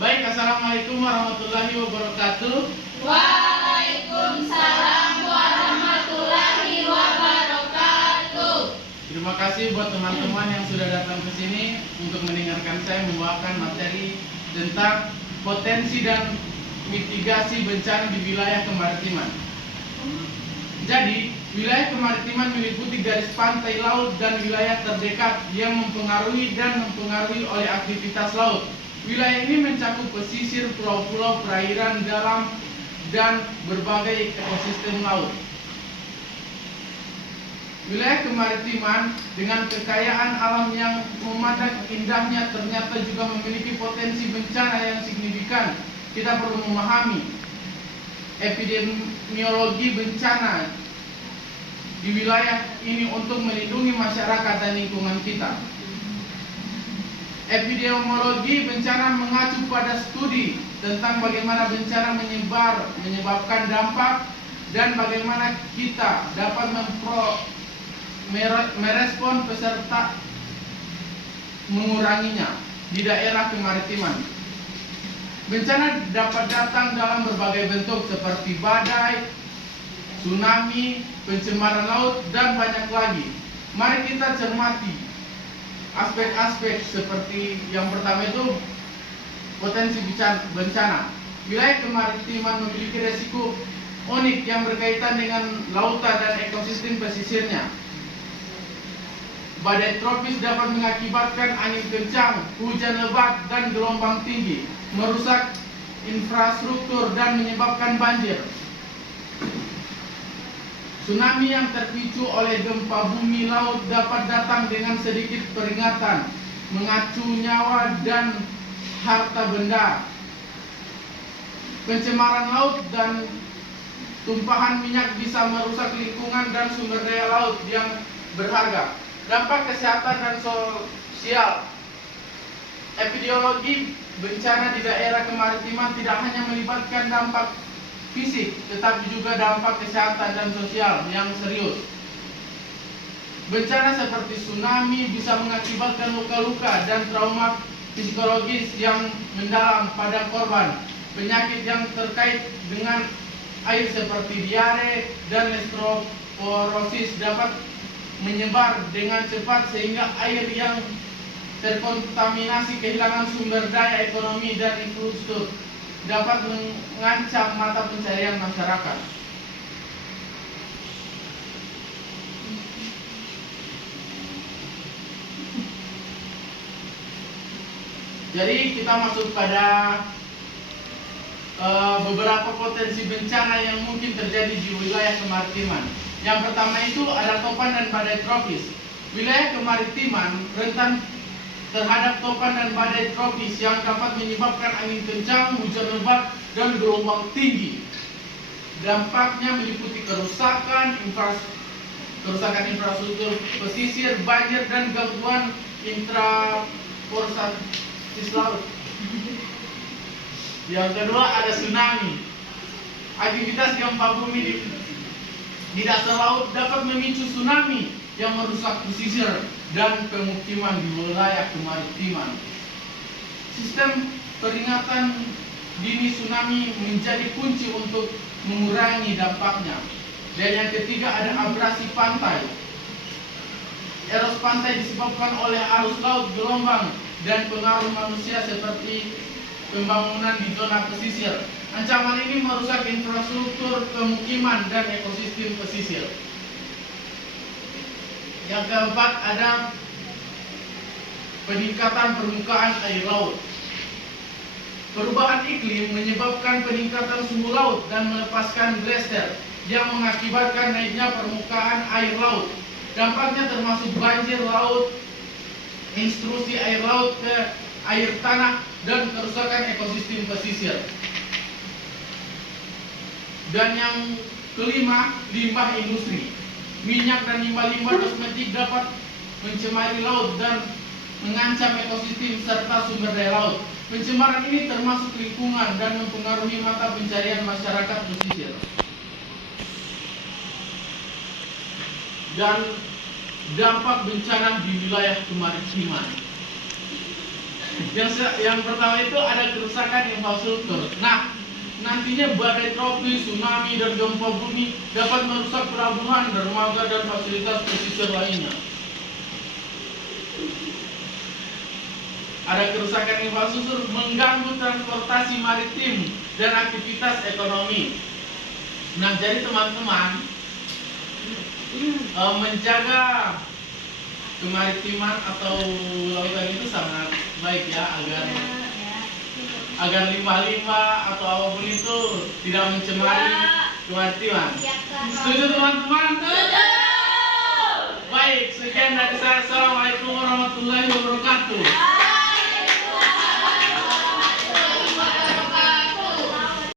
Baik, assalamualaikum warahmatullahi wabarakatuh. Waalaikumsalam warahmatullahi wabarakatuh. Terima kasih buat teman-teman yang sudah datang ke sini untuk mendengarkan saya membawakan materi tentang potensi dan mitigasi bencana di wilayah kemaritiman. Jadi, wilayah kemaritiman meliputi garis pantai, laut, dan wilayah terdekat yang mempengaruhi oleh aktivitas laut. Wilayah ini mencakup pesisir, pulau-pulau, perairan dalam, dan berbagai ekosistem laut. Wilayah kemaritiman dengan kekayaan alam yang memadai indahnya ternyata juga memiliki potensi bencana yang signifikan. Kita perlu memahami epidemiologi bencana di wilayah ini untuk melindungi masyarakat dan lingkungan kita. Epidemiologi bencana mengacu pada studi tentang bagaimana bencana menyebabkan dampak dan bagaimana kita dapat merespon beserta menguranginya di daerah kemaritiman. Bencana dapat datang dalam berbagai bentuk seperti badai, tsunami, pencemaran laut, dan banyak lagi. Mari kita cermati aspek-aspek seperti yang pertama itu potensi bencana. Wilayah kemaritiman memiliki resiko unik yang berkaitan dengan lautan dan ekosistem pesisirnya. Badai tropis dapat mengakibatkan angin kencang, hujan lebat, dan gelombang tinggi, merusak infrastruktur dan menyebabkan banjir. Tsunami yang terpicu oleh gempa bumi laut dapat datang dengan sedikit peringatan, mengacu nyawa dan harta benda. Pencemaran laut dan tumpahan minyak bisa merusak lingkungan dan sumber daya laut yang berharga. Dampak kesehatan dan sosial. Epidemiologi bencana di daerah kemaritiman tidak hanya melibatkan dampak fisik, tetapi juga dampak kesehatan dan sosial yang serius. Bencana seperti tsunami bisa mengakibatkan luka-luka dan trauma psikologis yang mendalam pada korban. Penyakit yang terkait dengan air seperti diare dan leptospirosis dapat menyebar dengan cepat sehingga air yang terkontaminasi kehilangan sumber daya ekonomi dan infrastruktur dapat mengancam mata pencarian masyarakat. Jadi kita masuk pada beberapa potensi bencana yang mungkin terjadi di wilayah kemaritiman. Yang pertama itu ada topan dan badai tropis. Wilayah kemaritiman rentan terhadap topan dan badai tropis yang dapat menyebabkan angin kencang, hujan lebat, dan gelombang tinggi. Dampaknya meliputi kerusakan infrastruktur pesisir, banjir, dan gangguan intraporsatis laut. Yang kedua ada tsunami. Aktivitas gempa bumi di dasar laut dapat memicu tsunami yang merusak pesisir dan pemukiman di wilayah kemaritiman. Sistem peringatan dini tsunami menjadi kunci untuk mengurangi dampaknya. Dan yang ketiga ada abrasi pantai. Erosi pantai disebabkan oleh arus laut, gelombang, dan pengaruh manusia seperti pembangunan di zona pesisir. Ancaman ini merusak infrastruktur pemukiman dan ekosistem pesisir. Yang keempat ada peningkatan permukaan air laut. Perubahan iklim menyebabkan peningkatan suhu laut dan melepaskan glacier yang mengakibatkan naiknya permukaan air laut. Dampaknya termasuk banjir laut, intrusi air laut ke air tanah, dan kerusakan ekosistem pesisir. Dan yang kelima, limbah industri. Minyak dan limbah-limbah kosmetik dapat mencemari laut dan mengancam ekosistem serta sumber daya laut. Pencemaran ini termasuk lingkungan dan mempengaruhi mata pencarian masyarakat pesisir. Dan dampak bencana di wilayah kemaritiman. Yang pertama itu ada kerusakan infrastruktur. Nah, nantinya badai tropis, tsunami, dan gempa bumi dapat merusak pelabuhan, dermaga, dan fasilitas pesisir lainnya. Ada kerusakan infrastruktur mengganggu transportasi maritim dan aktivitas ekonomi. Nah, jadi teman-teman, menjaga kemaritiman atau lautan itu sangat baik ya, agar limbah-limbah atau apapun itu tidak mencemari kemaritiman. Setuju teman-teman? Baik, sekian dari saya. Assalamualaikum warahmatullahi wabarakatuh.